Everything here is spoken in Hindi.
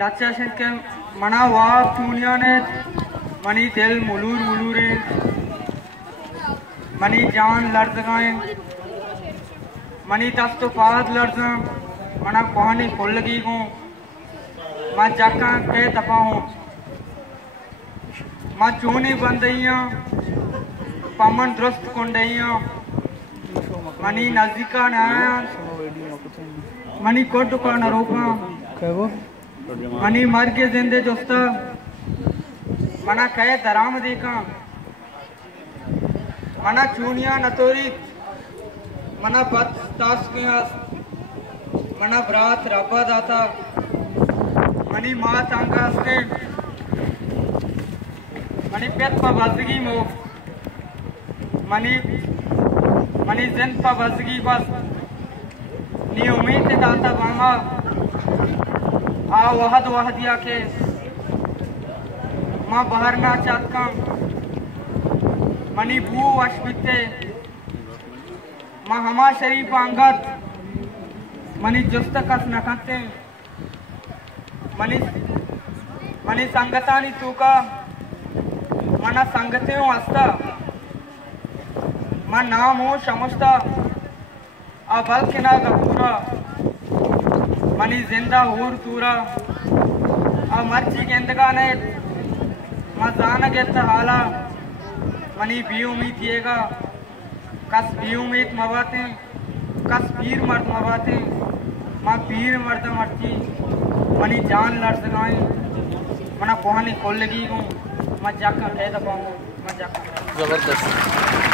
लक्षा के मना वाप चूनिया ने मनी दिल मुलूर मुलूरे मनी जान लर्ज गाए मनी तस्तो पाद लर्ज मना कहानी खुल लगी को मैं जाका के दफा हूँ मैं चूनी बंदइया पमन दुरुस्त कुंडइया मनी नजदीका न आया मनी कोट का न रोका मनी मर के जिंदे जोस्ता मना कहे दराम देखा मना चूनिया नतोरी मना बत तास के मना बरात रब्बा दाता मनी माँ तांगा के मनी पेट पा बजगी मो मनी जिंद पा बजगी बस नी उम्मीद ते दाता बांगा आ वहदिया के माँ बाहर ना चाहता मनी भू अश्विते माँ हमा शरीफ अंगत मनी जुस्तकस न करते मनी संगतानी तूका मना संगते हो अस्ता मन नाम हो समझता आ बल के ना गपूरा मनी जिंदा हूर तूरा आ मर्ची गेंदगा ने मजान के तहाला मनी भी उम्मीद येगा कस भी उम्मीद मवाते कस पीर मर्द मवाते माँ पीर मर्द मर्ची मनी जान लड़ सकाए मना कहानी खोल लगी हूँ मैं जाकर कह दबाऊँ मैं जाकर जबरदस्त।